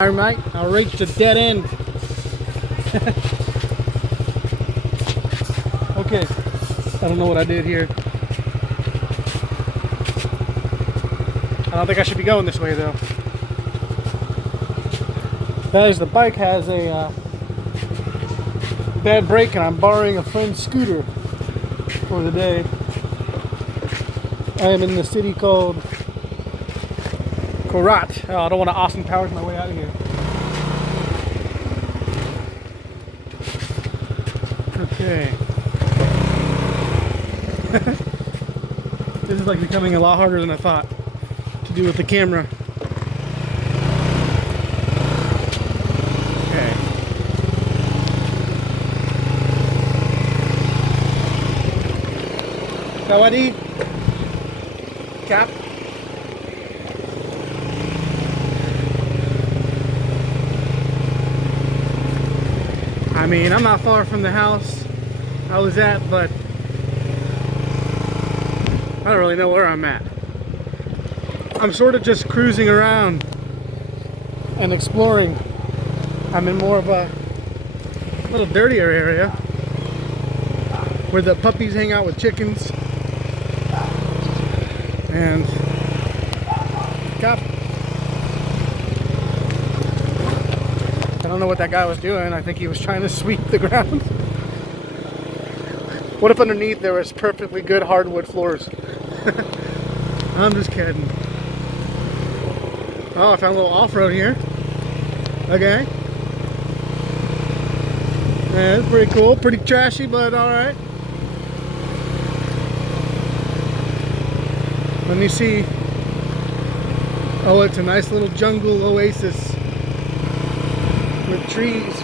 All right, I reached a dead end. Okay, I don't know what I did here. I don't think I should be going this way though. Guys, the bike has a bad brake and I'm borrowing a friend's scooter for the day. I am in the city called Korat. Oh, I don't want to Austin Powers my way out of here. Okay. This is like becoming a lot harder than I thought to do with the camera. Okay. Sawadi. Cap. I mean, I'm not far from the house I was at, but I don't really know where I'm at. I'm sort of just cruising around and exploring. I'm in more of a little dirtier area where the puppies hang out with chickens. And cop. I don't know what that guy was doing. I think he was trying to sweep the ground. What if underneath there was perfectly good hardwood floors? I'm just kidding. Oh, I found a little off-road here. Okay. Yeah, it's pretty cool. Pretty trashy, but alright. Let me see. Oh, it's a nice little jungle oasis with trees.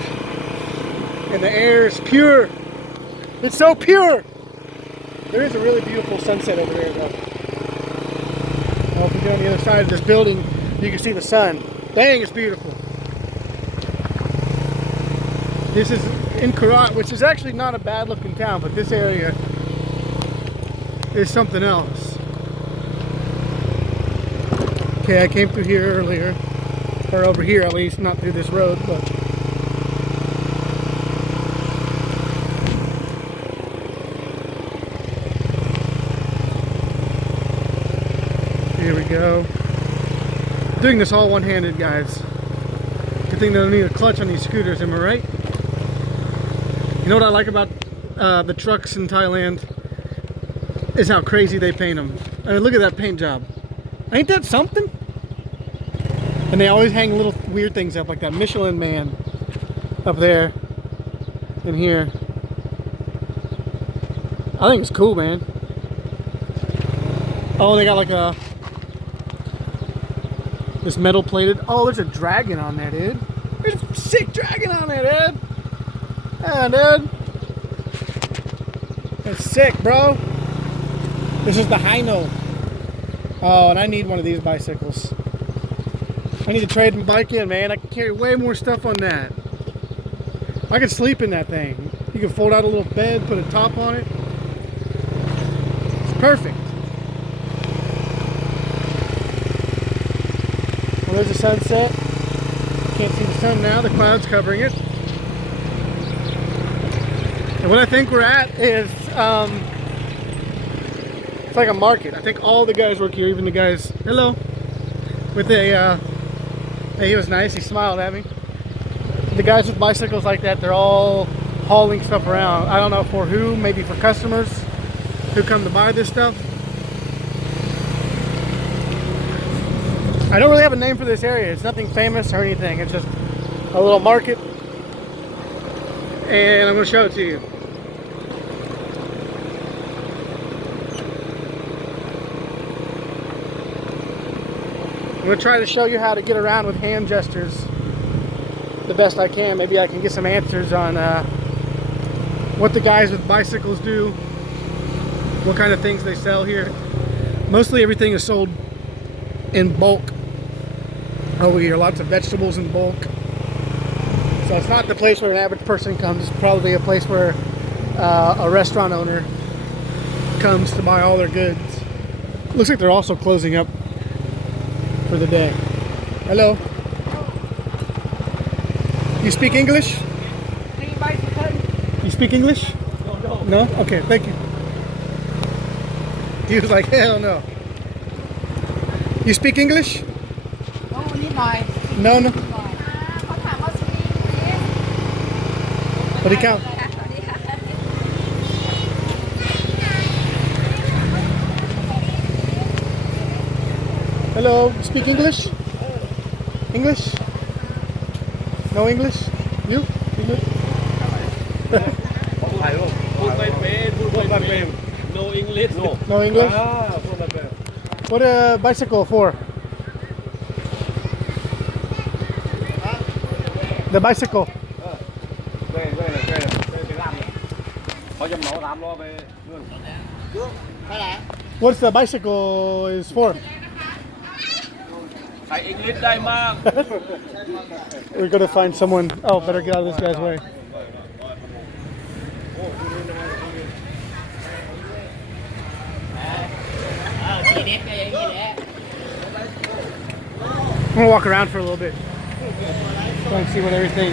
And the air is pure. It's so pure. There is a really beautiful sunset over there, though. Well, if you go on the other side of this building, you can see the sun. Dang, it's beautiful. This is in Korat, which is actually not a bad looking town, but this area is something else. Okay, I came through here earlier, or over here at least, not through this road, but here we go. Doing this all one-handed, guys. Good thing they don't need a clutch on these scooters, am I right? You know what I like about the trucks in Thailand is how crazy they paint them. I mean, look at that paint job. Ain't that something? And they always hang little weird things up, like that Michelin man up there and here. I think it's cool, man. Oh, they got like this metal plated. Oh, there's a dragon on there, dude. There's a sick dragon on there, dude. Yeah, dude. That's sick, bro. This is the Hino. Oh, and I need one of these bicycles. I need to trade my bike in, man. I can carry way more stuff on that. I could sleep in that thing. You can fold out a little bed, put a top on it. It's perfect. Well, there's the sunset. Can't see the sun now. The cloud's covering it. And what I think we're at is, it's like a market. I think all the guys work here, even the guys, hello, with a, hey, he was nice, he smiled at me. The guys with bicycles like that, they're all hauling stuff around. I don't know for who, maybe for customers who come to buy this stuff. I don't really have a name for this area. It's nothing famous or anything. It's just a little market. And I'm going to show it to you. I'm going to try to show you how to get around with hand gestures the best I can. Maybe I can get some answers on what the guys with bicycles do, what kind of things they sell here. Mostly everything is sold in bulk over here. Lots of vegetables in bulk. So it's not the place where an average person comes. It's probably a place where a restaurant owner comes to buy all their goods. Looks like they're also closing up for the day. Hello. You speak English? You speak English? No? Okay, thank you. He was like, hell no. You speak English? No, no. What do you count? Hello, speak English? English? No English? You? English? No English. No. No English? What a bicycle for? The bicycle. What's the bicycle is for? We're gonna find someone. Oh, better get out of this guy's way. I'm gonna walk around for a little bit. Try and see what everything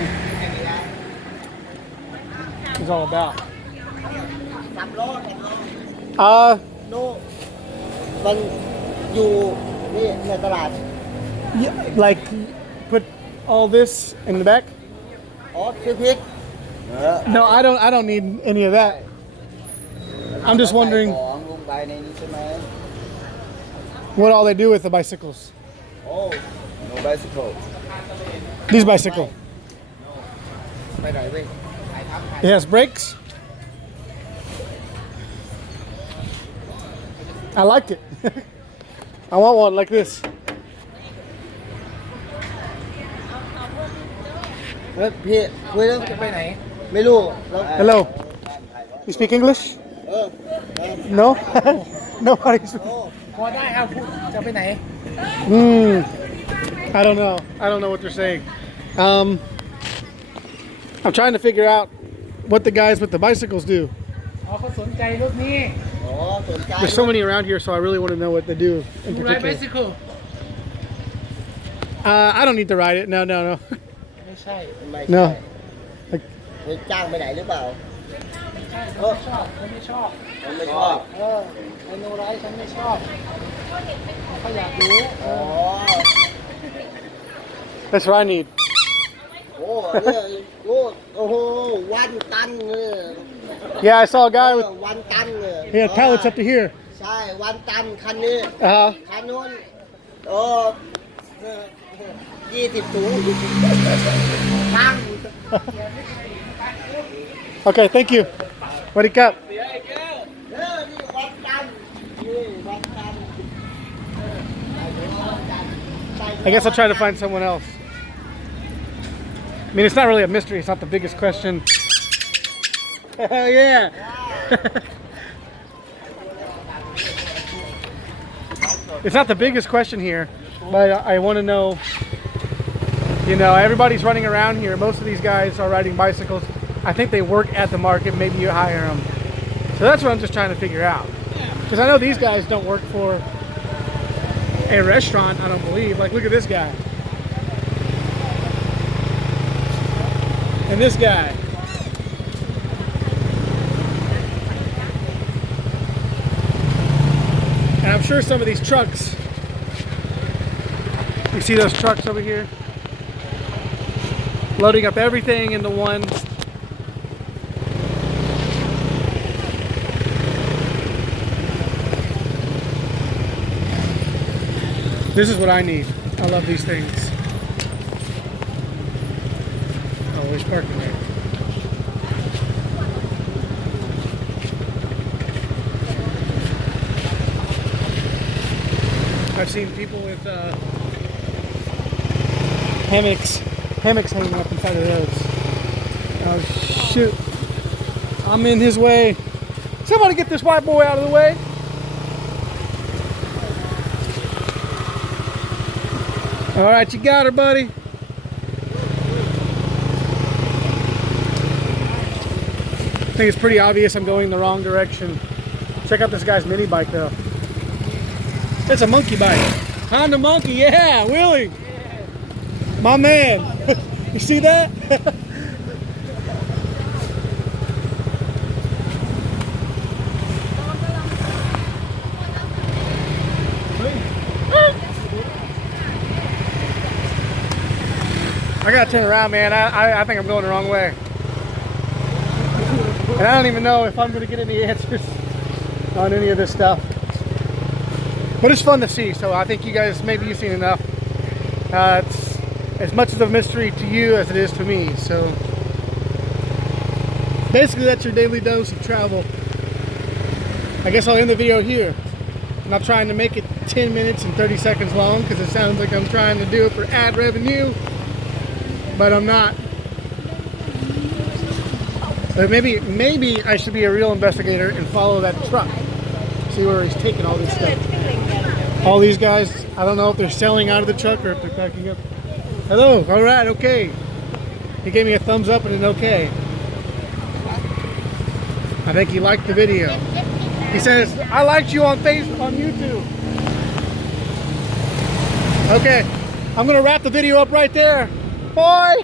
is all about. Yeah, like put all this in the back? No, I don't need any of that. I'm just wondering what all they do with the bicycles. Oh, no bicycle. These bicycle. It has brakes. I like it. I want one like this. Hello. You speak English? No? Nobody speaks. I don't know. I don't know what they're saying. I'm trying to figure out what the guys with the bicycles do. There's so many around here, so I really want to know what they do in particular. Ride bicycle? I don't need to ride it. No. ไม่ใช่ No. จ้างไปไหนหรือเปล่า ไม่ชอบ ไม่ชอบ ไอ้โนไรฉันไม่ชอบเขาอยากรู้ อ๋อ That's what I need. โอ้เนี่ยโอ้โหวันตันเนี่ย Yeah, I saw a guy with วันตันเนี่ย he had pallets up to here. ใช่วันตันคันนี้ Uh-huh. คันนู้นโอ้20 ถุงพัง Okay, thank you. What do you got? นี่วันตันนี่วันตัน I guess I'll try to find someone else. I mean, it's not really a mystery. It's not the biggest question. Hell yeah. It's not the biggest question here, but I want to know, you know, everybody's running around here. Most of these guys are riding bicycles. I think they work at the market. Maybe you hire them. So that's what I'm just trying to figure out. Because I know these guys don't work for a restaurant, I don't believe. Like, look at this guy. And this guy. And I'm sure some of these trucks, you see those trucks over here? Loading up everything into one. This is what I need. I love these things. Oh, there's parking there. I've seen people with hammocks hanging up inside of those. Oh shoot! I'm in his way. Somebody get this white boy out of the way. All right, you got her, buddy. I think it's pretty obvious I'm going the wrong direction. Check out this guy's mini bike, though. It's a monkey bike. Honda Monkey, yeah, Willie. My man. You see that? I gotta turn around, man. I think I'm going the wrong way. And I don't even know if I'm gonna get any answers on any of this stuff. But it's fun to see, so I think you guys, maybe you've seen enough. It's as much of a mystery to you as it is to me, so basically that's your daily dose of travel. I guess I'll end the video here. I'm not trying to make it 10 minutes and 30 seconds long because it sounds like I'm trying to do it for ad revenue, but I'm not. But maybe I should be a real investigator and follow that truck. See where he's taking all this stuff. All these guys, I don't know if they're selling out of the truck or if they're packing up. Hello, all right, okay. He gave me a thumbs up and an okay. I think he liked the video. He says, I liked you on Facebook, on YouTube. Okay, I'm gonna wrap the video up right there. Bye.